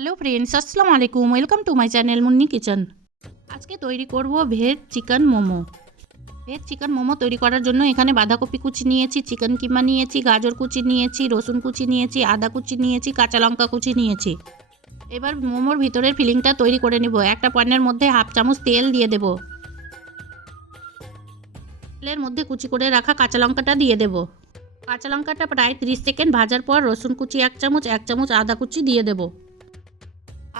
Hello friends, আসসালামু আলাইকুম। Welcome to my channel Munni kitchen. আজকে তৈরি করব veg chicken momo. Veg chicken momo তৈরি করার জন্য এখানে বাঁধাকপি কুচি নিয়েছি, চিকেন কিমা নিয়েছি, গাজর কুচি নিয়েছি, রসুন কুচি নিয়েছি, আদা কুচি নিয়েছি, কাঁচা লঙ্কা কুচি নিয়েছি। এবার মোমোর ভিতরের ফিলিংটা তৈরি করে নেব। একটা প্যানের মধ্যে হাফ চামচ তেল দিয়ে দেব। তেলের মধ্যে কুচি করে রাখা কাঁচা লঙ্কাটা দিয়ে দেব। কাঁচা লঙ্কাটা প্রায় 30 সেকেন্ড ভাজার পর রসুন কুচি এক চামচ আদা কুচি দিয়ে দেব।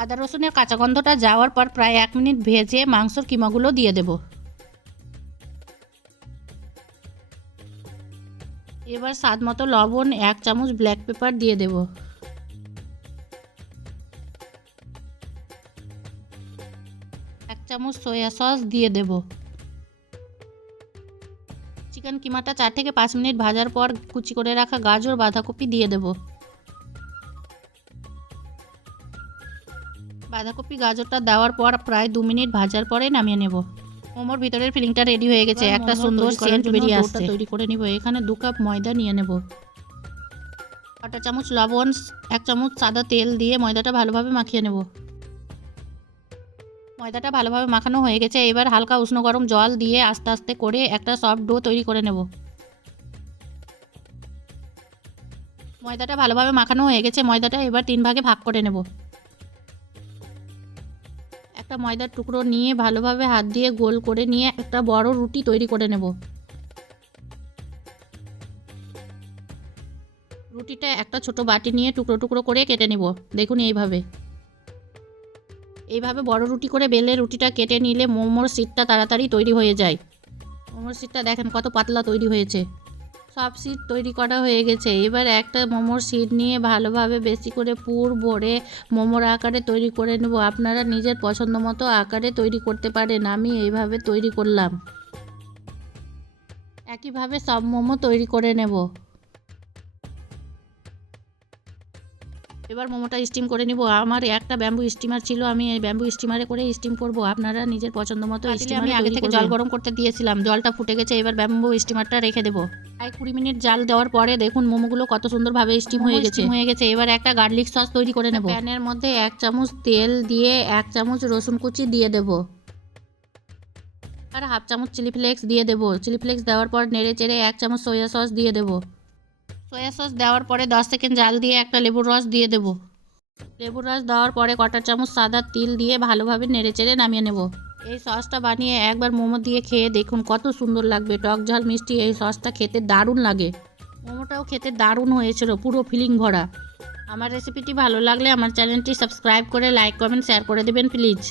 আদা রসুনের কাঁচা গন্ধটা যাওয়ার পর প্রায় 1 মিনিট ভেজে মাংসর কিমাগুলো দিয়ে দেব। এবার স্বাদ মতো লবণ, 1 চামচ ব্ল্যাক পেপার দিয়ে দেব। 1 চামচ সয়া সস দিয়ে দেব। চিকেন কিমাটা 4 থেকে 5 মিনিট ভাজার পর কুচি করে রাখা গাজর বাঁধাকপি দিয়ে দেব। বাঁধাকপি গাজরটা দেওয়ার পর প্রায় 2 মিনিট ভাজার পরে নামিয়ে নেব। মোমোর ভিতরের ফিলিংটা রেডি হয়ে গেছে। একটা সুন্দর সেন্ট বেরিয়ে আসছে। তৈরি করে নিব। এখানে 2 কাপ ময়দা নিয়ে নেব। 1 চামচ লবণ, 1 চামচ সাদা তেল দিয়ে ময়দাটা ভালোভাবে মাখিয়ে নেব। ময়দাটা ভালোভাবে মাখানো হয়ে গেছে। এবার হালকা উষ্ণ গরম জল দিয়ে আস্তে আস্তে করে একটা সফট ডো তৈরি করে নেব। ময়দাটা ভালোভাবে মাখানো হয়ে গেছে। ময়দাটা এবার 3 ভাগে ভাগ করে নেব। একটা ময়দার টুকরো নিয়ে ভালোভাবে হাত দিয়ে গোল করে নিয়ে একটা বড় রুটি তৈরি করে নেব। রুটিটা একটা ছোট বাটি নিয়ে টুকরো টুকরো করে কেটে নেব। দেখুন এইভাবে বড় রুটি করে বেলে রুটিটা কেটে নিলে মোমোর শিটটা তাড়াতাড়ি তৈরি হয়ে যায়। মোমোর শিটটা দেখেন কত পাতলা তৈরি হয়েছে। সব শিট তৈরি করা হয়ে গেছে। এবার একটা মোমোর শিট নিয়ে ভালোভাবে বেশি করে পুর ভরে মোমোর আকারে তৈরি করে নেব। আপনারা নিজের পছন্দ মতো আকারে তৈরি করতে পারেন। আমি এইভাবে তৈরি করলাম। একইভাবে সব মোমো তৈরি করে নেব। এবার মোমোটা স্টিম করে নিব। আমার একটা ব্যাম্বু স্টিমার ছিল, আমি এই ব্যাম্বু স্টিমারে করে স্টিম করব। আপনারা নিজের পছন্দ মতো স্টিমারে আমি আগে থেকে জল গরম করতে দিয়েছিলাম। জলটা ফুটে গেছে। এবার ব্যাম্বু স্টিমারটা রেখে দেব। প্রায় 20 মিনিট জাল দেওয়ার পরে দেখুন মোমোগুলো কত সুন্দরভাবে স্টিম হয়ে গেছে। এবার একটা গার্লিক সস তৈরি করে নেব। প্যানের মধ্যে 1 চামচ তেল দিয়ে 1 চামচ রসুন কুচি দিয়ে দেব। আর হাফ চামচ চিলি ফ্লেক্স দিয়ে দেব। চিলি ফ্লেক্স দেওয়ার পর নেড়ে চেড়ে 1 চামচ সয়া সস দিয়ে দেব। সয়া সস দেওয়ার পরে 10 সেকেন্ড জাল দিয়ে একটা লেবুর রস দিয়ে দেব। লেবুর রস দেওয়ার পরে 1/4 চামচ সাদা তিল দিয়ে ভালোভাবে নেড়েচেড়ে নামিয়ে নেব। এই সসটা বানিয়ে একবার মোমো দিয়ে খেয়ে দেখুন কত সুন্দর লাগবে। টক ঝাল মিষ্টি এই সসটা খেতে দারুণ লাগে। মোমোটাও খেতে দারুণ হয়েছিল, পুরো ফিলিং ভরা। আমার রেসিপিটি ভালো লাগলে আমার চ্যানেলটি সাবস্ক্রাইব করে লাইক কমেন্ট শেয়ার করে দেবেন প্লিজ।